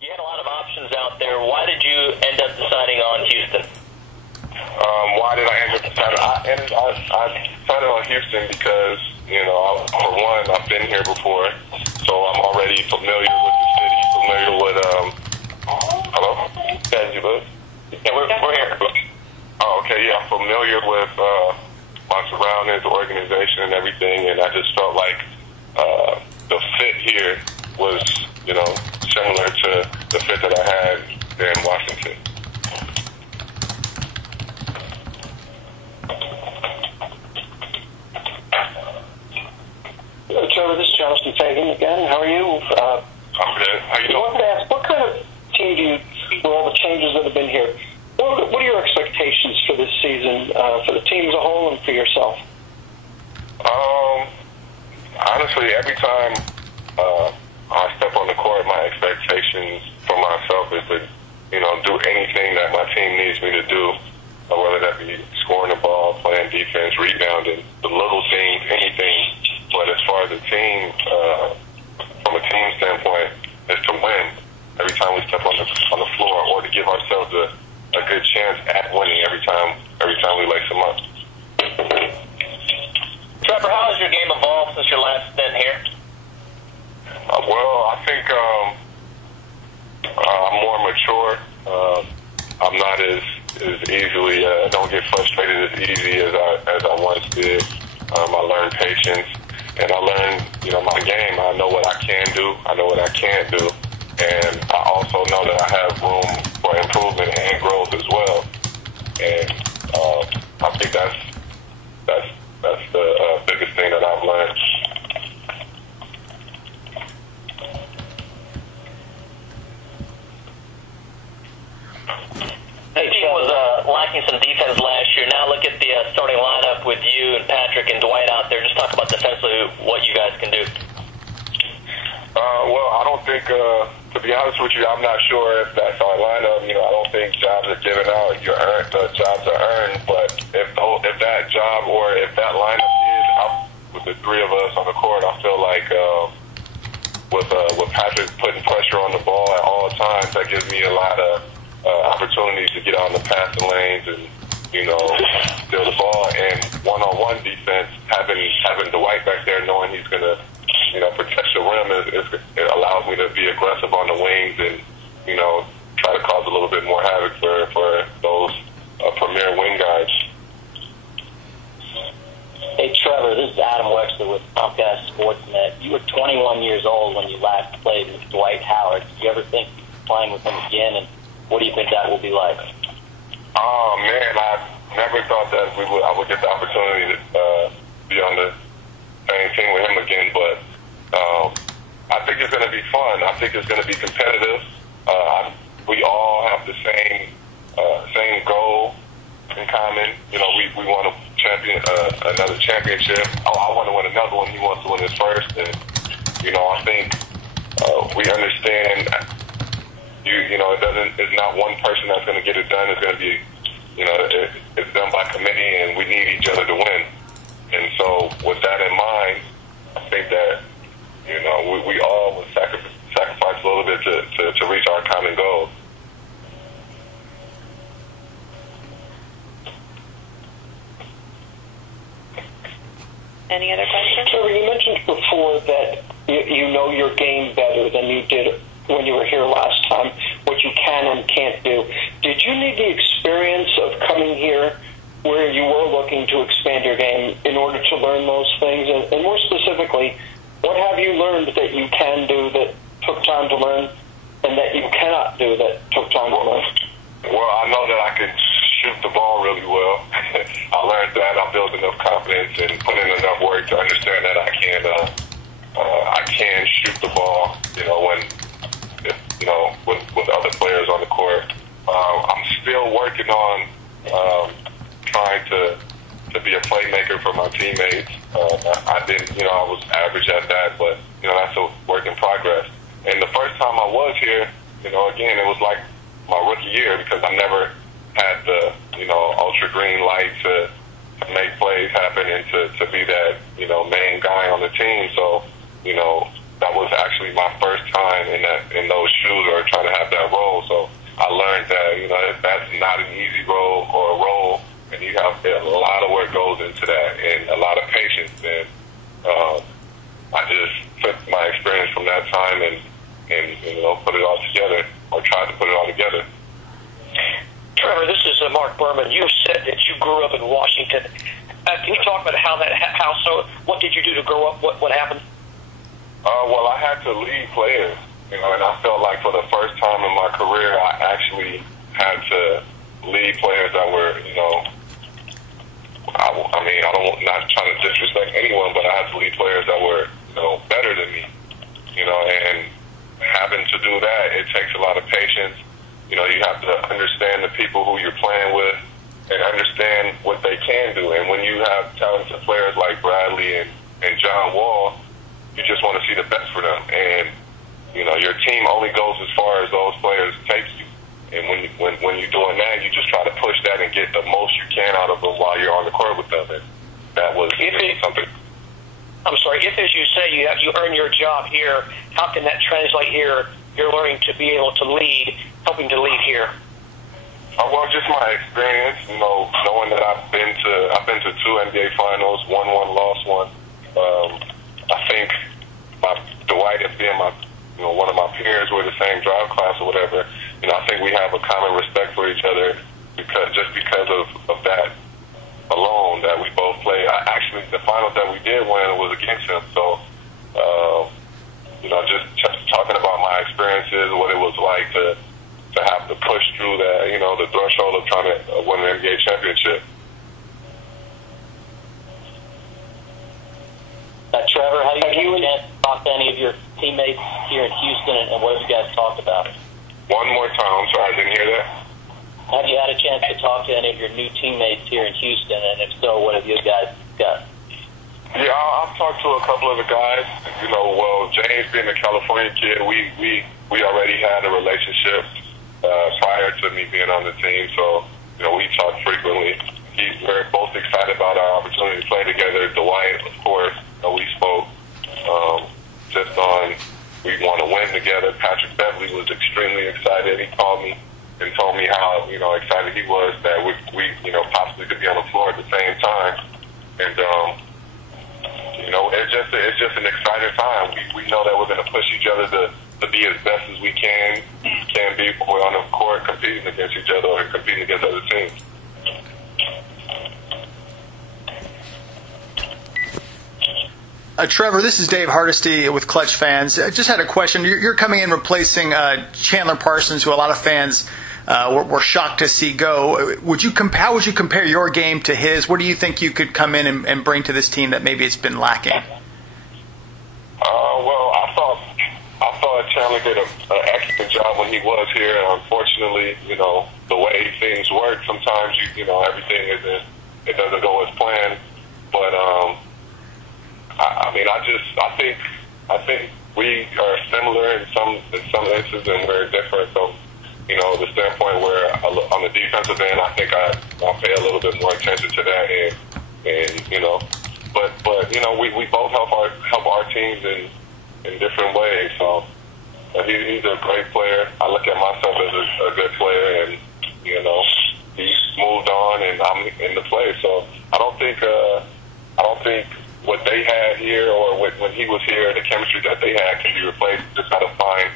You had a lot of options out there. Why did you end up deciding on Houston? Why did I end up deciding? I decided on Houston because, for one, I've been here before, so I'm already familiar with the city, familiar with, hello? Guys, you both? Yeah, we're here. Oh, okay, yeah, I'm familiar with my surroundings, the organization, and everything, and I just felt like the fit here was, similar to the fit that I had there in Washington. Trevor, this is Jonathan Fagan again. How are you? I'm good. How you doing? I wanted to ask, what kind of team do you, with all the changes that have been here, what are your expectations for this season, for the team as a whole and for yourself? Honestly, every time I step on the court, my expectations for myself is to, do anything that my team needs me to do, whether that be scoring the ball, playing defense, rebounding, the little things, anything. But as far as the team, from a team standpoint, is to win every time we step on the floor, or to give ourselves a good chance at winning every time we lace them up. Trevor, how has your game evolved since your last stint here? Well, I think I'm more mature. I'm not as easily, don't get frustrated as easy as I once did. I learned patience, and I learned, my game. I know what I can do. I know what I can't do. And I also know that I have room for improvement and growth as well. And I think that's the biggest thing that I've learned. The team was lacking some defense last year. Now look at the starting lineup with you and Patrick and Dwight out there. Just talk about defensively what you guys can do. Well, I don't think, to be honest with you, I'm not sure if that's our lineup. I don't think jobs are given out. Jobs are earned. But if that job or if that lineup is out with the three of us on the court, I feel like with Patrick putting pressure on the ball at all times, that gives me a lot of opportunities to get on the passing lanes and, steal the ball. And one-on-one defense, having Dwight back there, knowing he's going to, protect the rim, it allows me to be aggressive on the wings and, try to cause a little bit more havoc for those premier wing guys. Hey, Trevor, this is Adam Wexler with Comcast Sportsnet. You were 21 years old when you last played with Dwight Howard. Do you ever think of playing with him again, and what do you think that will be like? Oh, man, I never thought that I would get the opportunity to be on the same team with him again, but I think it's going to be fun. I think it's going to be competitive. We all have the same goal in common. We want to champion another championship. I want to win another one. He wants to win his first, and I think we understand. It's not one person that's going to get it done. It's going to be, it's done by committee, and we need each other to win. And so, with that in mind, I think that we all will sacrifice a little bit to reach our common goals. Any other questions? Trevor, you mentioned before that you know your game better than you did when you were here last time, what you can and can't do. Did you need the experience of coming here where you were looking to expand your game in order to learn those things? And more specifically, what have you learned that you can do that took time to learn and that you cannot do that took time to learn? Well, I know that I can shoot the ball really well. I learned that. I built enough confidence and put in enough work to understand that I can shoot the ball, with other players on the court. I'm still working on trying to be a playmaker for my teammates. I was average at that, but that's a work in progress. And the first time I was here, again, it was like my rookie year because I never had the ultra green light to make plays happen and to be that main guy on the team. So that was actually my first time in those shoes, or trying to my experience from that time and put it all together, or try to put it all together. Trevor, this is Mark Berman. You said that you grew up in Washington. Can you talk about what did you do to grow up? What happened? Well, I had to lead players, and I felt like for the first time in my career, I actually had to lead players that were, I'm not trying to disrespect anyone, but I had to lead players that were, better than me, and having to do that, it takes a lot of patience. You have to understand the people who you're playing with and understand what they can do. And when you have talented players like Bradley and John Wall, you just want to see the best for them. And, your team only goes as far as those players take you. And when you're doing that, you just try to push that and get the most you can out of them while you're on the court with them. And that was something. I'm sorry, if, as you say, you earn your job here, how can that translate here? You're learning to be able to lead, helping to lead here. Well, just my experience, knowing that I've been to 2 NBA finals, won one, lost one. I think Dwight as being one of my peers, we're the same drive class or whatever. I think we have a common respect for each other because of that alone, that we both play. Actually, the finals that we did win was against him. So, just talking about my experiences, what it was like to have to push through that, the threshold of trying to win an NBA championship. Trevor, have you had a chance to talk to any of your teammates here in Houston, and what have you guys talked about? One more time, I'm sorry, I didn't hear that. Have you had a chance to talk to any of your new teammates here in Houston, and if so, what have you guys discussed? Yeah, I've talked to a couple of the guys. James being a California kid, we already had a relationship prior to me being on the team, so we talk frequently. We're both excited about our opportunity to play together. Dwight, of course, we spoke just on we want to win together. Patrick Beverly was extremely excited. He called me and told me how excited he was that we possibly could be on the floor at the same time. And it's just an exciting time. We know that we're going to push each other to be as best as we can be on the court, competing against each other and competing against other teams. Trevor, this is Dave Hardesty with Clutch Fans. I just had a question. You're coming in replacing Chandler Parsons, who a lot of fans were shocked to see go. How would you compare your game to his? What do you think you could come in and bring to this team that maybe it's been lacking? I thought Chandler did an excellent job when he was here. And unfortunately, the way things work, sometimes everything it doesn't go as planned. But I think we are similar in some instances, and we're different. So, the standpoint where on the defensive end, I think I'll pay a little bit more attention to that, but we both help our teams in different ways. So he's a great player. I look at myself as a good player, and he's moved on, and I'm in the play. So I don't think what they had here or when he was here, the chemistry that they had can be replaced. Just got to find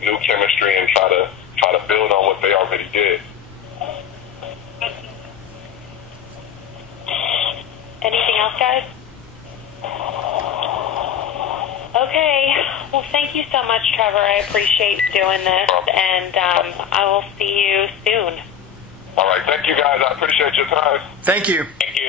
new chemistry and try to build on what they already did. Anything else, guys? Okay. Well, thank you so much, Trevor. I appreciate you doing this, and I will see you soon. All right. Thank you, guys. I appreciate your time. Thank you. Thank you.